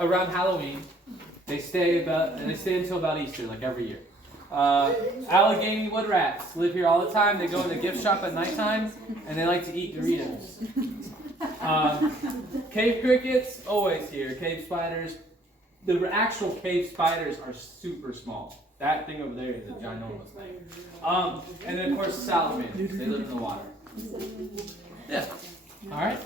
around Halloween. They stay until about Easter, like every year. Allegheny wood rats live here all the time. They go in the gift shop at nighttime, and they like to eat Doritos. Cave crickets, always here. Cave spiders. The actual cave spiders are super small. That thing over there is a ginormous thing. And then, of course, salamanders. They live in the water. Yeah. All right.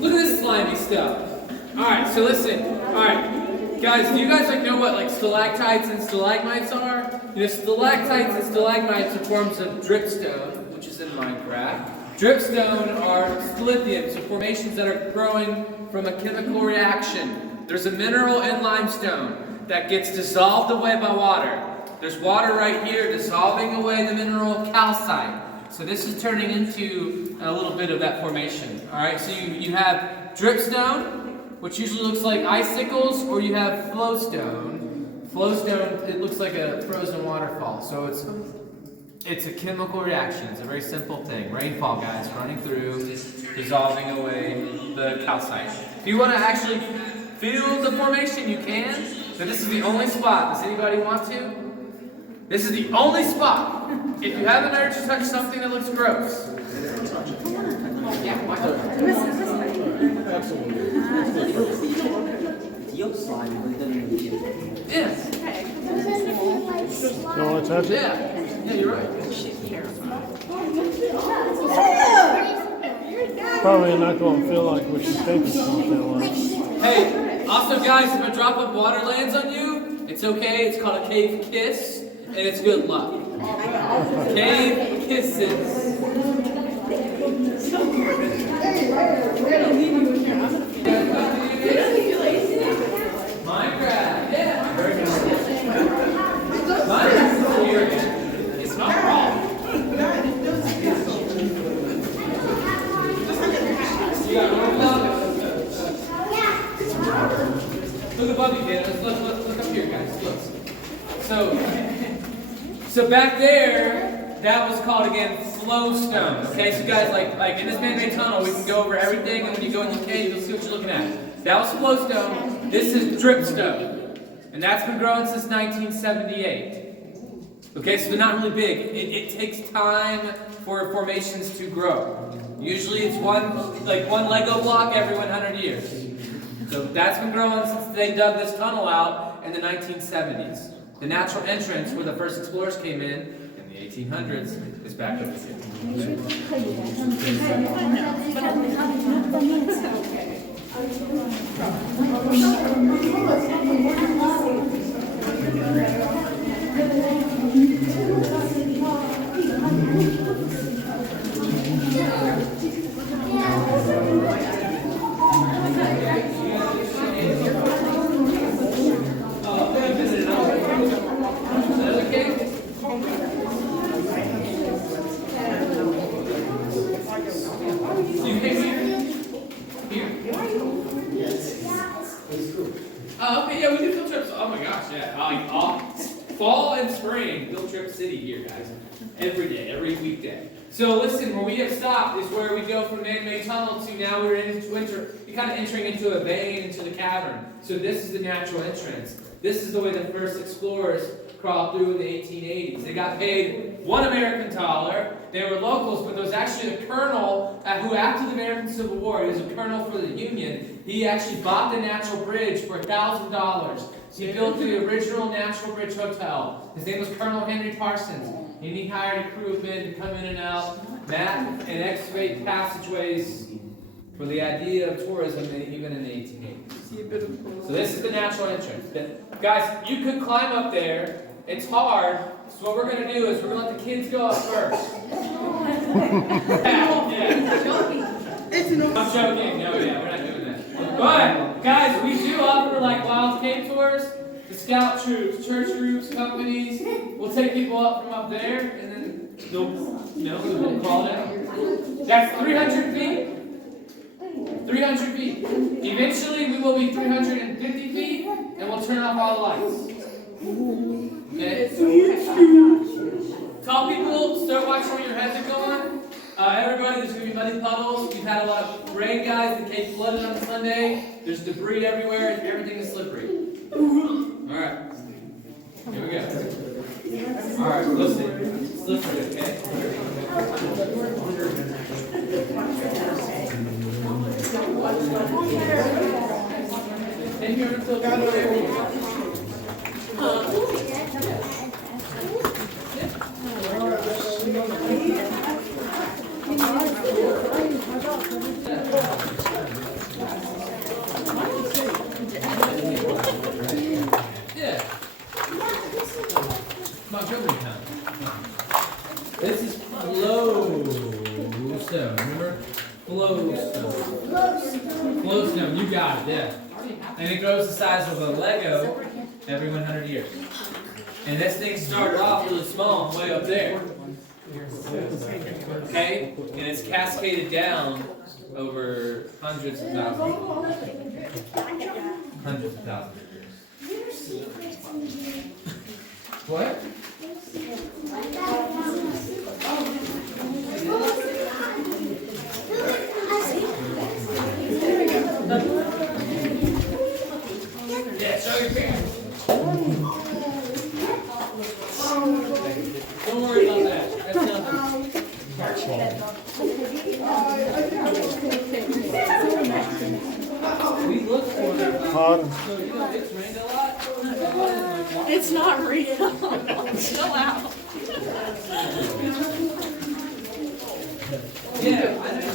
Look at this slimy stuff. Alright, so listen. Alright, guys, do you guys know what stalactites and stalagmites are? Stalactites and stalagmites are forms of dripstone, which is in Minecraft. Dripstone are lithium, so formations that are growing from a chemical reaction. There's a mineral in limestone that gets dissolved away by water. There's water right here dissolving away the mineral calcite. So this is turning into a little bit of that formation. Alright, so you have dripstone, which usually looks like icicles, or you have flowstone. Flowstone, it looks like a frozen waterfall. So it's a chemical reaction. It's a very simple thing. Rainfall, guys, running through, dissolving away the calcite. If you want to actually feel the formation, you can. But this is the only spot. Does anybody want to? This is the only spot. If you have an urge to touch something that looks gross. Yeah, watch out. Yes. You want to touch it? Yeah, you're right. Probably not going to feel like what you think it's going to feel like. Hey, also guys, if a drop of water lands on you, it's okay. It's called a cave kiss, and it's good luck. Cave kisses. Minecraft, yeah. Minecraft here. It's not wrong. You got one love. Look above you, man. Look up here, guys. Look. So back there, that was called again flowstone. Okay, so guys, like in this man-made tunnel, we can go over everything, and when you go in the cave, you'll see what you're looking at. That was flowstone. This is dripstone, and that's been growing since 1978. Okay, so they're not really big. It takes time for formations to grow. Usually, it's one Lego block every 100 years. So that's been growing since they dug this tunnel out in the 1970s. The natural entrance where the first explorers came in the 1800s is back up here. Every day, every weekday. So listen, where we have stopped is where we go from man-made tunnel to now we're kind of entering into a vein, into the cavern. So this is the natural entrance. This is the way the first explorers crawled through in the 1880s. They got paid $1 They were locals, but there was actually a colonel who, after the American Civil War, he was a colonel for the Union. He actually bought the natural bridge for $1,000. So he built the original Natural Bridge Hotel. His name was Colonel Henry Parsons. And he hired a crew of men to come in and out, map and excavate passageways for the idea of tourism, even in the 1880s. So this is the natural entrance. Guys, you could climb up there. It's hard. So what we're going to do is we're going to let the kids go up first. Yeah. I'm joking. No, yeah, we're not doing that. But, guys, we do offer like wild cave tours. The scout troops, church groups, companies will take people up from up there, and then they'll crawl down. That's 300 feet. 300 feet. Eventually, we will be 350 feet, and we'll turn off all the lights. Okay? Tall people, start watching where your heads are going. Everybody, there's going to be muddy puddles. We've had a lot of rain, guys. The cave flooded on Sunday. There's debris everywhere, and everything is slippery. Alright. Here we go. Alright, listen. Slippery, okay? Take care of yourself. Yeah. Montgomery Town. This is flowstone. Remember? Flowstone. Flowstone. You got it. Yeah. And it grows the size of a Lego every 100 years. And this thing started off really small, way up there. Okay? And it's cascaded down over hundreds of thousands. Hundreds of thousands of years. What? Yeah, show your parents. Don't worry about that. That's nothing. We look for it. So, it's rained a lot? It's not real. Chill out. Yeah, I know.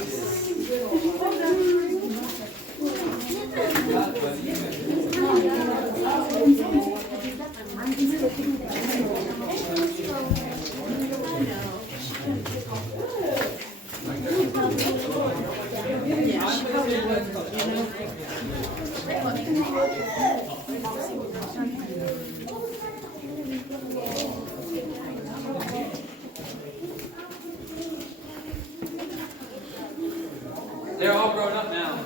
They're all grown up now.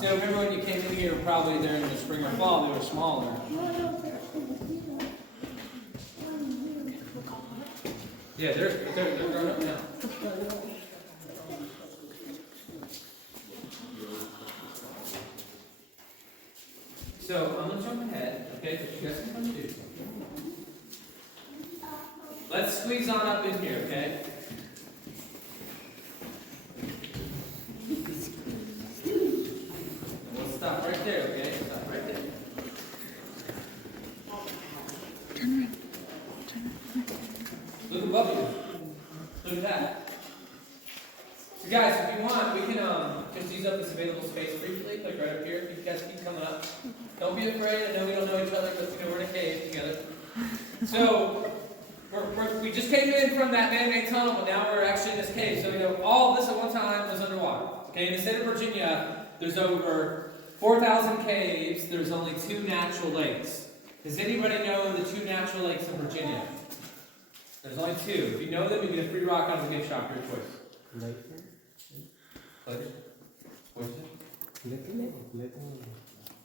So remember when you came in here, probably during the spring or fall, they were smaller. Yeah, they're grown up now. So I'm gonna jump ahead, okay? But you guys can come too. Let's squeeze on up in here, okay? We'll stop right there, okay? Stop right there. Look above you. Look at that. So guys, if you want, we can just use up this available space briefly, like right up here. You guys keep coming up. Don't be afraid. I know we don't know each other, but we're in a cave together. So we just came in from that man-made tunnel, but now we're actually in this cave. So all of this at one time was underwater. Okay, in the state of Virginia, there's over 4,000 caves. There's only 2 natural lakes. Does anybody know the 2 natural lakes in Virginia? There's only 2. If you know them, you get a free rock out of the gift shop. Your choice.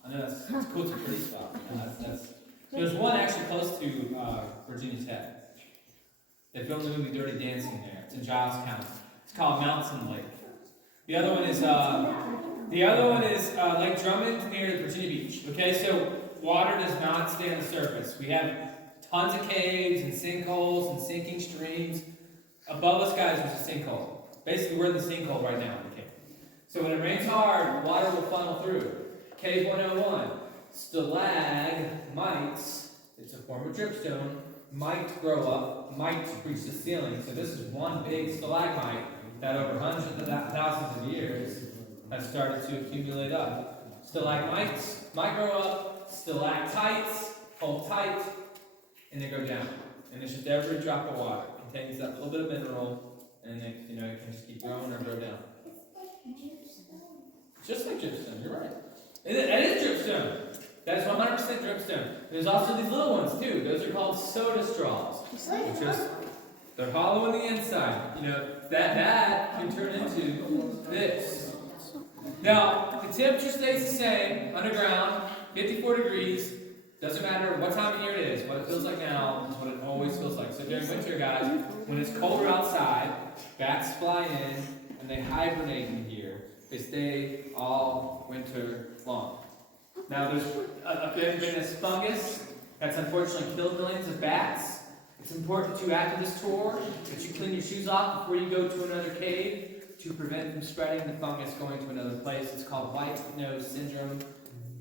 I know that's cool. It's a pretty spot. There's one actually close to Virginia Tech. They filmed the movie Dirty Dancing there. It's in Giles County. It's called Mountain Lake. The other one is Lake Drummond near Virginia Beach. Okay, so water does not stay on the surface. We have tons of caves and sinkholes and sinking streams. Above us, guys, there's a sinkhole. Basically, we're in the sinkhole right now in the cave. So when it rains hard, water will funnel through. Cave 101, stalagmites. It's a form of dripstone. Might grow up, might reach the ceiling. So this is one big stalagmite that over hundreds of thousands of years has started to accumulate up. Stalagmites might grow up, stalactites hold tight, and they go down. And it's just every drop of water contains that little bit of mineral, and it, it can just keep growing or grow down. Just like dripstone, you're right. It is dripstone. That is 100% dripstone. There's also these little ones too. Those are called soda straws. They're hollow on the inside. That can turn into this. Now, the temperature stays the same underground, 54 degrees. Doesn't matter what time of year it is. What it feels like now is what it always feels like. So during winter, guys, when it's colder outside, bats fly in and they hibernate in here. They stay all winter long. Now, there's been this fungus that's unfortunately killed millions of bats. It's important to, after this tour, that you clean your shoes off before you go to another cave to prevent from spreading the fungus going to another place. It's called white nose syndrome.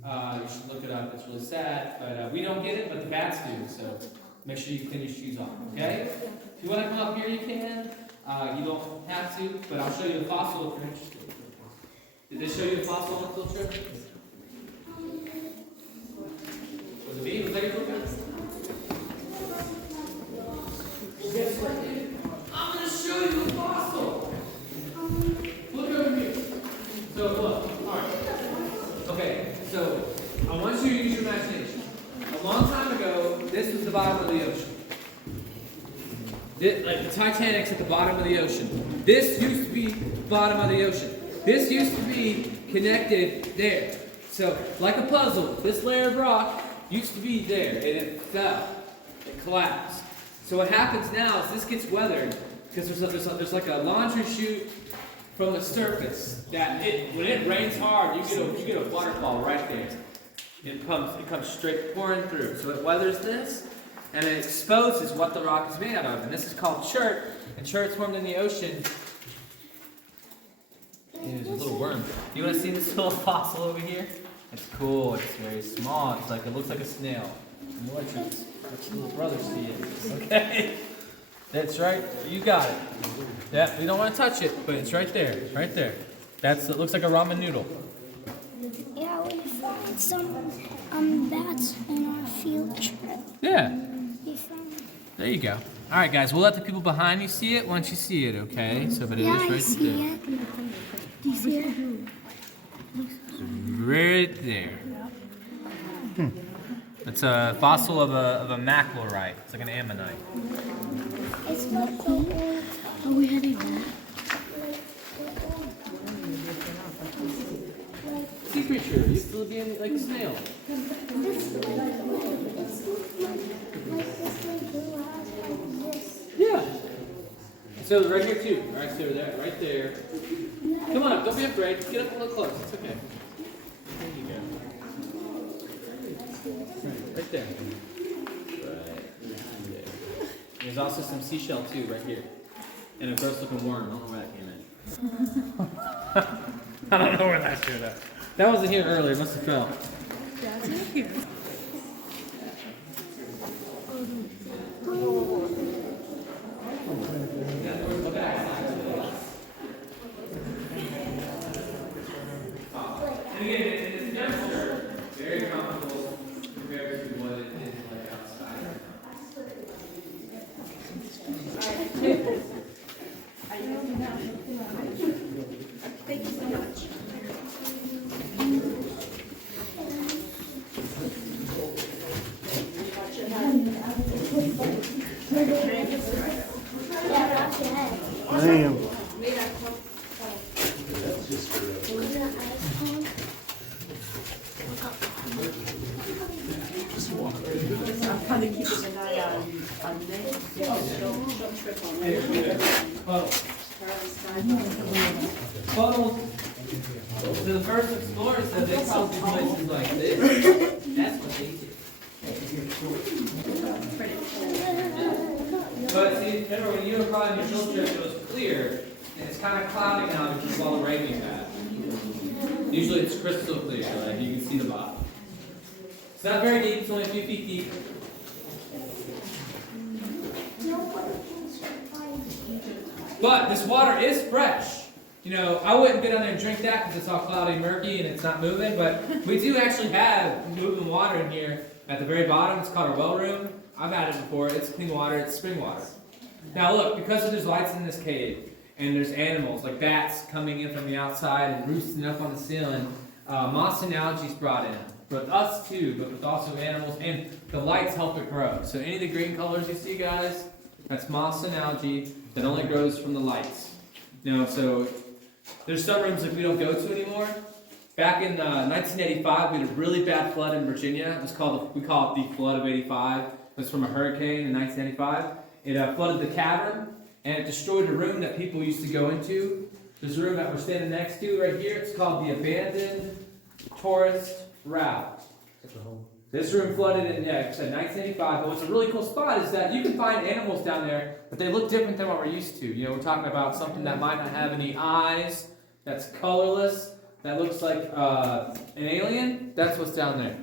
You should look it up. It's really sad, but we don't get it, but the bats do. So make sure you clean your shoes off, okay? If you want to come up here, you can. You don't have to, but I'll show you a fossil if you're interested. Did they show you a fossil on the field trip? Was it me? Was that your book? Guess what? I'm going to show you a fossil. Look over here. So look, alright. Okay, so I want you to use your imagination. A long time ago, this was the bottom of the ocean. Like the Titanic's at the bottom of the ocean. This used to be the bottom of the ocean. This used to be connected there. So, like a puzzle, this layer of rock used to be there, and it fell. It collapsed. So what happens now is this gets weathered because there's like a laundry chute from the surface that when it rains hard, you get a waterfall right there. It comes straight pouring through. So it weathers this, and it exposes what the rock is made out of. And this is called chert, and chert's formed in the ocean. There's a little worm. You want to see this little fossil over here? It's cool. It's very small. It looks like a snail. You let your little brother see it. Okay? That's right. You got it. Yeah, we don't want to touch it, but it's right there. Right there. It looks like a ramen noodle. Yeah, we found some bats in our field trip. Yeah. We found. There you go. All right, guys. We'll let the people behind you see it once you see it, okay? But it is right I see there. it. Do you see it? Right there. It's a fossil of a maclorite. It's like an ammonite. It's not so old. Are we heading back? Sea creature. You used to be like a snail. Yeah. So right here too. All right, so there, right there. Come on up. Don't be afraid. Get up a little close. It's okay. There you go. Right there. Right there. There's also some seashell too, right here, and a gross-looking worm. I don't know where that came in. I don't know where that showed up. That wasn't here earlier. It must have fell. That's not here. And again, it's temperature very comfortable compared to what it is like outside. Thank you so much. Damn. I'm kind of keeping an eye on Nick. Don't trip. Funnels. So the first explorers said they found these places like this. That's what they did. But see, remember when you were probably in your field trip, it was clear, and it's kind of cloudy now because of all the rain we've had. Usually it's crystal clear, like you can see the bottom. It's not very deep, it's only a few feet deep. But this water is fresh. You know, I wouldn't get down there and drink that because it's all cloudy and murky and it's not moving, but we do actually have moving water in here at the very bottom. It's called our well room. I've had it before. It's clean water. It's spring water. Now look, because there's lights in this cave and there's animals like bats coming in from the outside and roosting up on the ceiling, moss and algae is brought in. With us too, but with also animals, and the lights help it grow. So any of the green colors you see, guys, that's moss and algae that only grows from the lights. You know, so there's some rooms that we don't go to anymore. Back in 1985, we had a really bad flood in Virginia. It was we call it the flood of '85. It was from a hurricane in 1985. It flooded the cavern, and it destroyed a room that people used to go into. There's a room that we're standing next to right here. It's called the abandoned tourist route. This room flooded in, like I said, 1985. But what's a really cool spot is that you can find animals down there, but they look different than what we're used to. You know, we're talking about something that might not have any eyes, that's colorless, that looks like an alien. That's what's down there.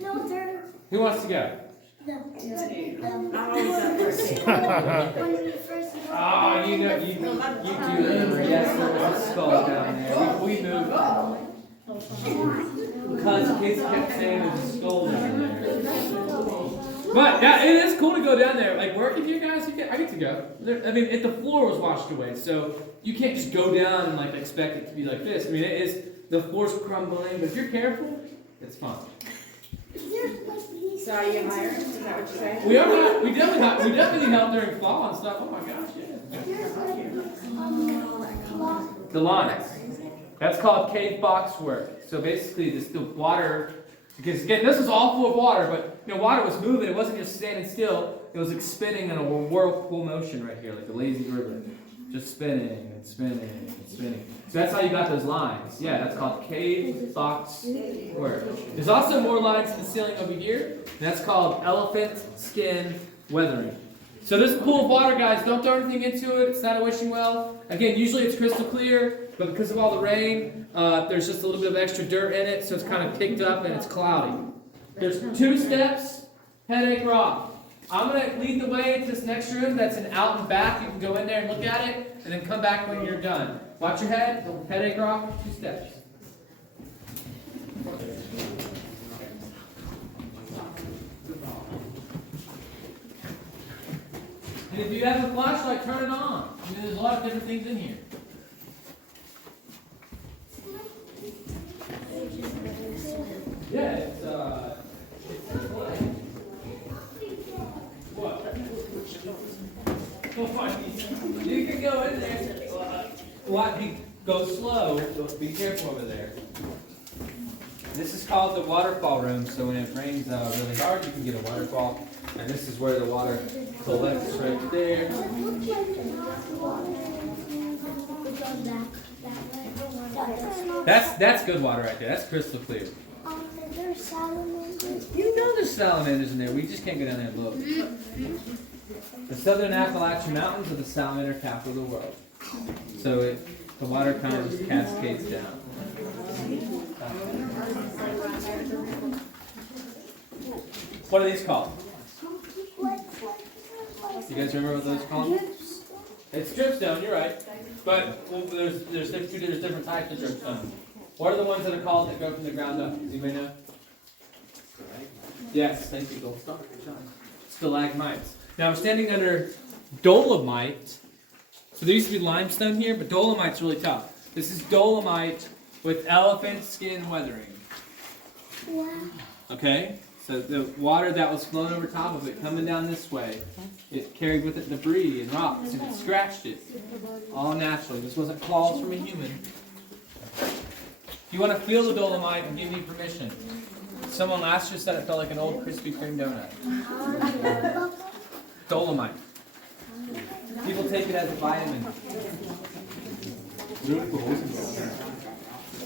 No, there. Who wants to go? No. Oh, you know, you do remember. Yes, there was a skull down there. We moved. Because kids kept saying there's a skull down there. But yeah, it is cool to go down there. Like working here, guys, I get to go. I mean, the floor was washed away, so you can't just go down and like expect it to be like this. I mean, the floor's crumbling, but if you're careful, it's fine. So are you hired? Is that what you're saying? We are not. We definitely help during fall and stuff. Oh my gosh, yeah. The lines. That's called cave box work. So basically, the water, because again, this is all full of water, but you know, water was moving. It wasn't just standing still. It was like spinning in a whirlpool motion right here, like a lazy river, just spinning and spinning and spinning. So that's how you got those lines. Yeah, that's called cave box work. There's also more lines in the ceiling over here. And that's called elephant skin weathering. So this pool of water, guys, don't throw anything into it. It's not a wishing well. Again, usually it's crystal clear, but because of all the rain, there's just a little bit of extra dirt in it, so it's kind of picked up and it's cloudy. There's 2 steps, headache rock. I'm going to lead the way into this next room that's an out and back. You can go in there and look at it, and then come back when you're done. Watch your head, headache rock, 2 steps. And if you have a flashlight, turn it on. I mean, there's a lot of different things in here. Yeah, it's what? You can go in there. Go slow, but be careful over there. This is called the waterfall room, so when it rains really hard, you can get a waterfall. And this is where the water collects right there. That's good water right there. That's crystal clear. There's salamanders. You know there's salamanders in there. We just can't go down there and look. The Southern Appalachian Mountains are the salamander capital of the world. So the water kind of just cascades down. What are these called? You guys remember what those are called? It's dripstone, you're right. But there's different types of dripstone. What are the ones that are called that go from the ground up? Does anybody know? Yes, thank you, gold star. Stalagmites. Now I'm standing under dolomite. So there used to be limestone here, but dolomite's really tough. This is dolomite with elephant skin weathering. Wow. Okay? So the water that was flowing over top of it, coming down this way, it carried with it debris and rocks, and it scratched it. All naturally. This wasn't claws from a human. If you want to feel the dolomite, I'll give you permission. Someone last year said it felt like an old Krispy Kreme donut. Dolomite. People take it as a vitamin.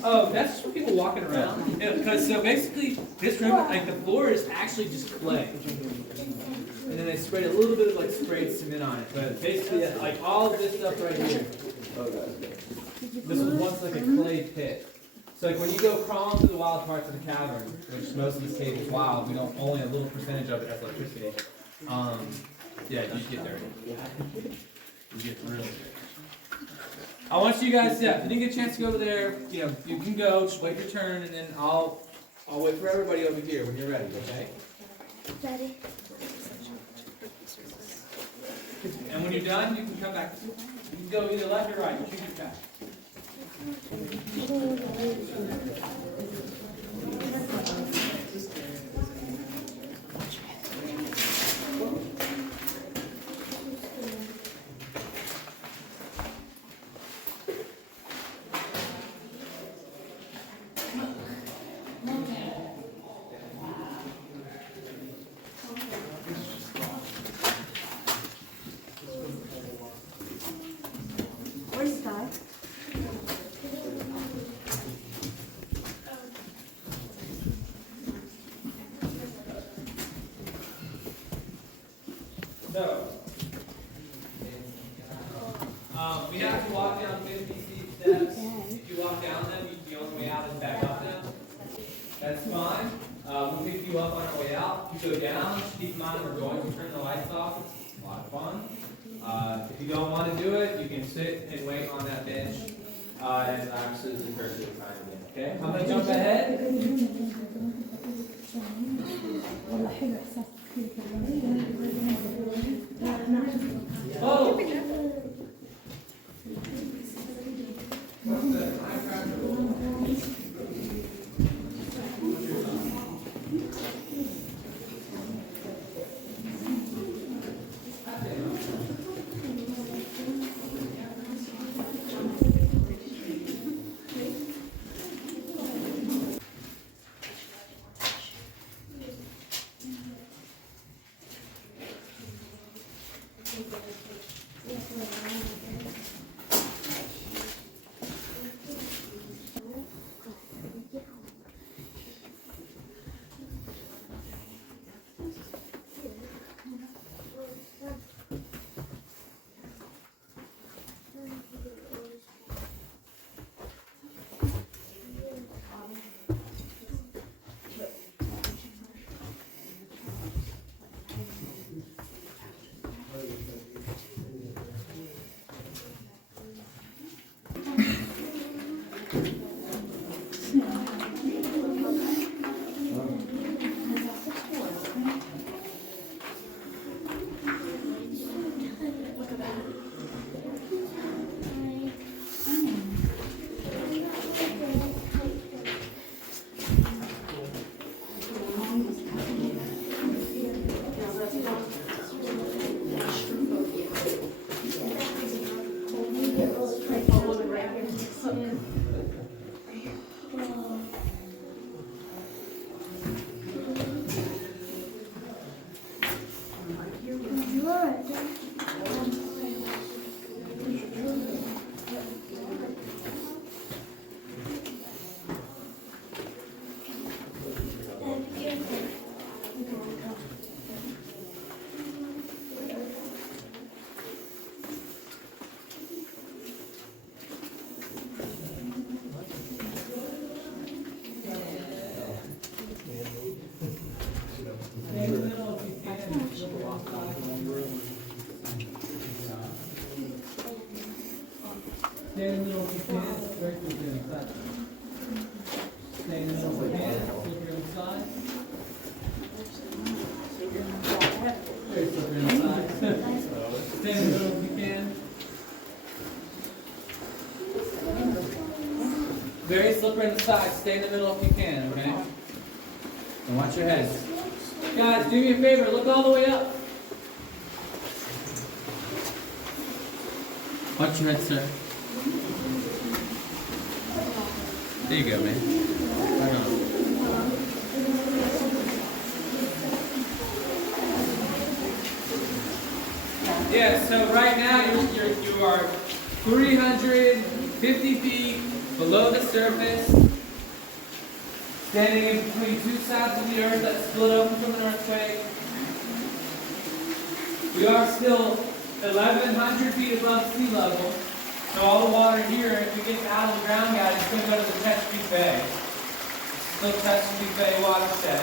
Oh, that's just for people walking around. Because so basically, this room, like the floor is actually just clay. And then they sprayed a little bit of like sprayed cement on it. But basically, like all of this stuff right here. This was once like a clay pit. So like when you go crawling through the wild parts of the cavern, which most of this cave is wild, we don't only a little percentage of it has electricity. Yeah, you get dirty. You get really dirty. I want you guys, yeah, if you didn't get a chance to go over there, you know, you can go, just wait your turn, and then I'll wait for everybody over here when you're ready, okay? Ready? And when you're done, you can come back. You can go either left or right, choose your path. Where's Sky? So, we have to walk down 50 steep steps. If you walk down them, the only way out is back up them. That's fine. We'll pick you up on our way out. You go down, keep in mind we're going to turn the lights off. It's a lot of fun. If you don't want to do it, you can sit and wait on that bench. And I'm Susan Kirk at the time again. Okay? I'm going to jump ahead. Oh! Stay in the middle if you can. Very quickly on the side. Stay in the middle if you can. Slippery on the side. Very slippery on the side. Stay in the middle if you can. Very slippery on the side. Stay in the middle if you can, okay? And watch your heads. Guys, do me a favor. Look all the way up. Watch your head, sir. There you go, man. Right on. Yeah, so right now you are 300 50 feet below the surface, standing in between two sides of the earth that split open from an earthquake. We are still 1,100 feet above sea level, so all the water here, if we get out of the ground, guys, it's going to go to the Chesapeake Bay. Still Chesapeake Bay watershed.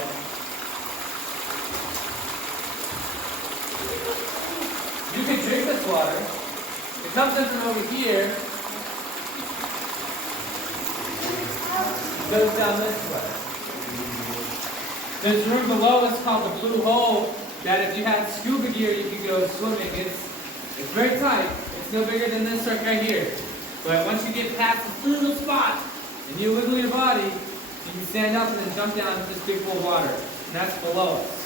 You can drink this water. It comes in from over here. It goes down this way. There's room below what's called the blue hole that if you have scuba gear you can go swimming. It's very tight. It's no bigger than this right here. But once you get past this little spot and you wiggle your body, you can stand up and then jump down into this big pool of water. And that's below us.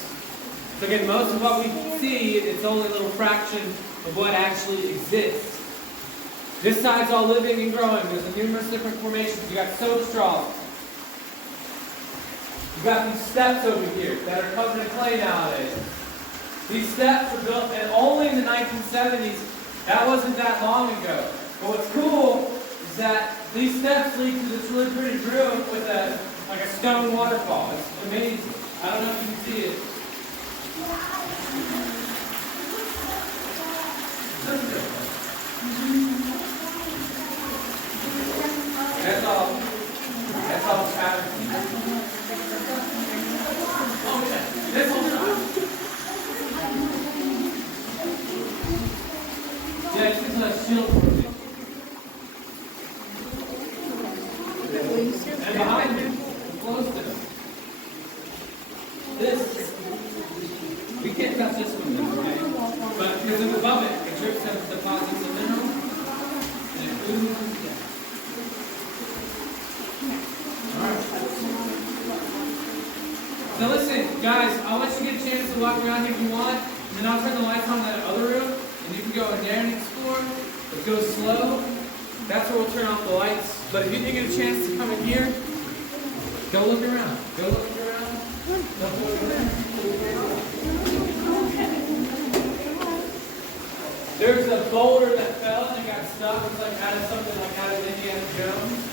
So again, most of what we see, it's only a little fraction of what actually exists. This side's all living and growing. There's numerous different formations. You got soap straw. You got these steps over here that are covered in clay nowadays. These steps were built only in the 1970s. That wasn't that long ago. But what's cool is that these steps lead to this really pretty room with like a stone waterfall. It's amazing. I don't know if you can see it. That's all caverns. Okay, this whole time. Yeah, this is a shield for you. And behind me, close to them. This, we can't touch this one, okay? But because it's above it, it drips and deposits of mineral. And it oozes. So listen, guys, I'll let you get a chance to walk around here if you want, and then I'll turn the lights on in that other room, and you can go in there and explore. But go slow. That's where we'll turn off the lights. But if you didn't get a chance to come in here, go look around. Go look around. Don't look around. There's a boulder that fell and it got stuck. It's like out of something like out of Indiana Jones.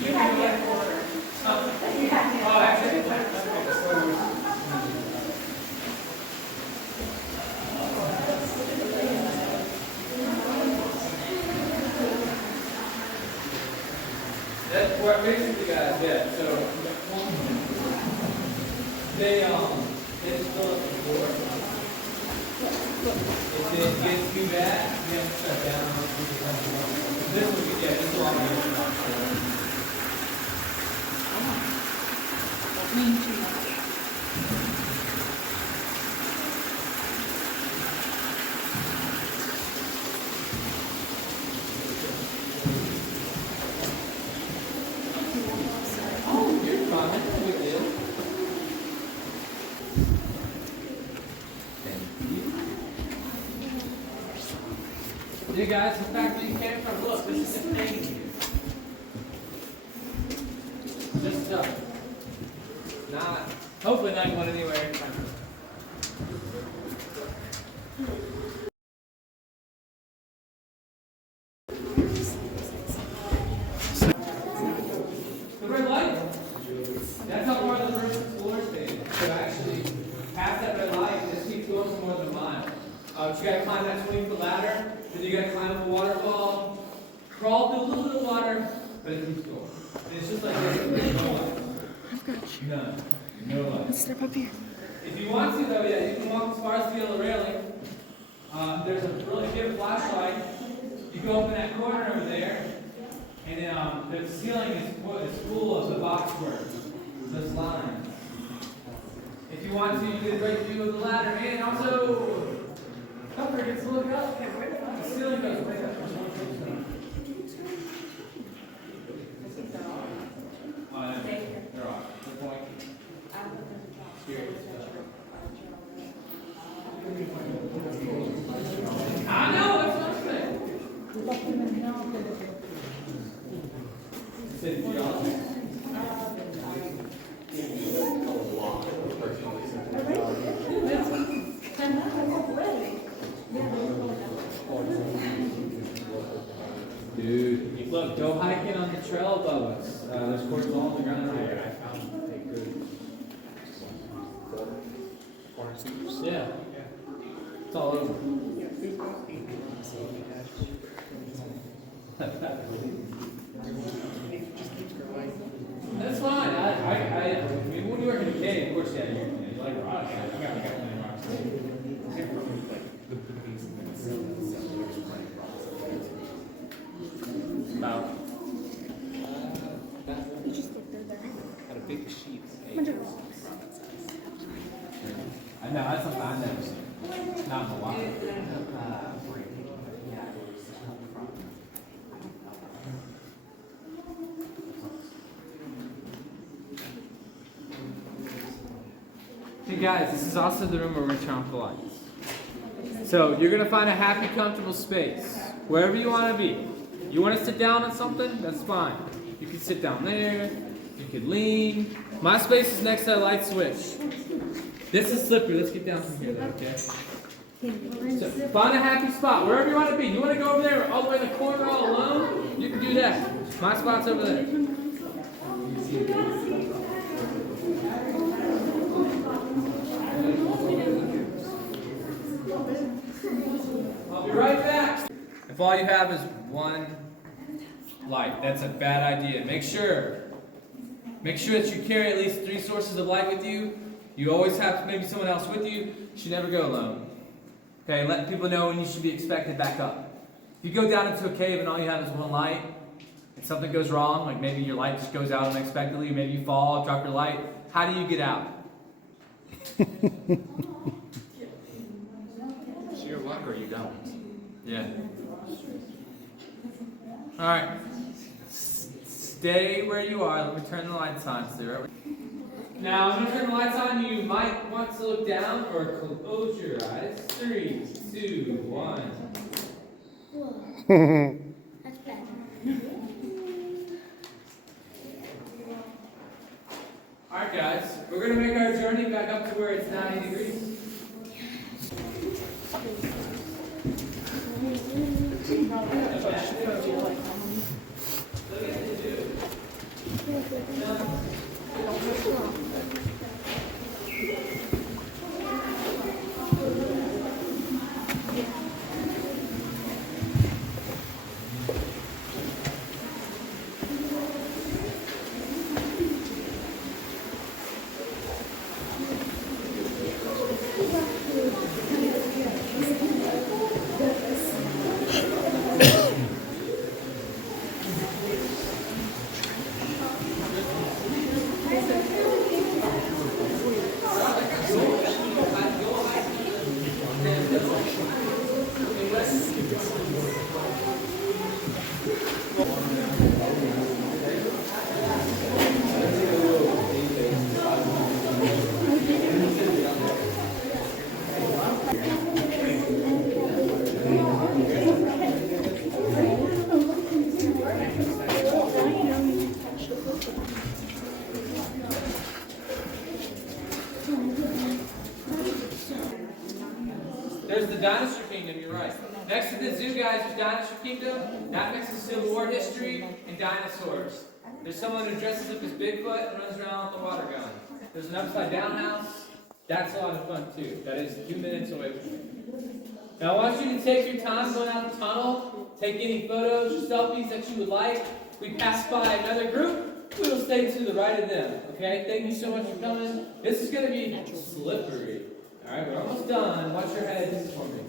You have that boulder. Oh, actually, that's where basically, guys, yeah. So they just fill up the floor. If it gets too bad, you have to shut down. This will be, yeah, this will all be. Oh, you're fine. That's no big deal. Yeah, guys, in fact, where you came from, look, this is the thing here. This stuff. Not, hopefully not going anywhere. The red light, that's how far the first explorer stayed. So actually, past that red light, this keeps going for more than a mile. But you gotta climb that 20-foot ladder, then you gotta climb up a waterfall, crawl through a little bit of water, but it keeps going. And it's just like this, no light. I've got you. None. No light. Let's step up here. If you want to, though, yeah, you can walk as far as the yellow railing. There's a really good flashlight. You go open that corner over there, and the ceiling is full of the boxwork, those lines. If you want to, you get a great view of the ladder, and also, don't forget to look up. The ceiling goes way up. Oh, no, they're off. Good point. Here. I know, that's what I'm saying. You said geology. Dude, look, go hiking on the trail above us. There's quartz all on the ground right here. Yeah. It's all over. That's fine. I mean, when you work in a cave, of course, yeah, you like rocks. I got plenty of rocks. About. You just get through there. Had a big sheep. Bunch of rocks. I know, that's something I know. Not in Hawaii. Hey guys, this is also the room where we're going to turn off the lights. So you're going to find a happy, comfortable space, wherever you want to be. You want to sit down on something? That's fine. You can sit down there. You can lean. My space is next to that light switch. This is slippery. Let's get down from here, though, okay? So find a happy spot, wherever you want to be. You want to go over there all the way in the corner all alone? You can do that. My spot's over there. I'll be right back. If all you have is one light, that's a bad idea. Make sure that you carry at least 3 sources of light with you. You always have maybe someone else with you. You should never go alone. Okay, let people know when you should be expected back up. If you go down into a cave and all you have is one light, and something goes wrong, like maybe your light just goes out unexpectedly, maybe you fall, drop your light, how do you get out? It's your luck or you don't. Yeah. Alright. Stay where you are. Let me turn the lights on. Stay right where. Now, I'm going to turn the lights on. You might want to look down or close your eyes. 3, 2, 1. Whoa. That's bad. Alright, guys. We're going to make our journey back up to where it's 90 degrees. There's the dinosaur kingdom, you're right. Next to the zoo, guys, there's dinosaur kingdom. That mixes Civil War history and dinosaurs. There's someone who dresses up as Bigfoot and runs around with a water gun. There's an upside down house. That's a lot of fun too. That is 2 minutes away from me. Now I want you to take your time going out the tunnel. Take any photos or selfies that you would like. We pass by another group. We will stay to the right of them. Okay? Thank you so much for coming. This is going to be slippery. Alright, we're almost done. Watch your head for me.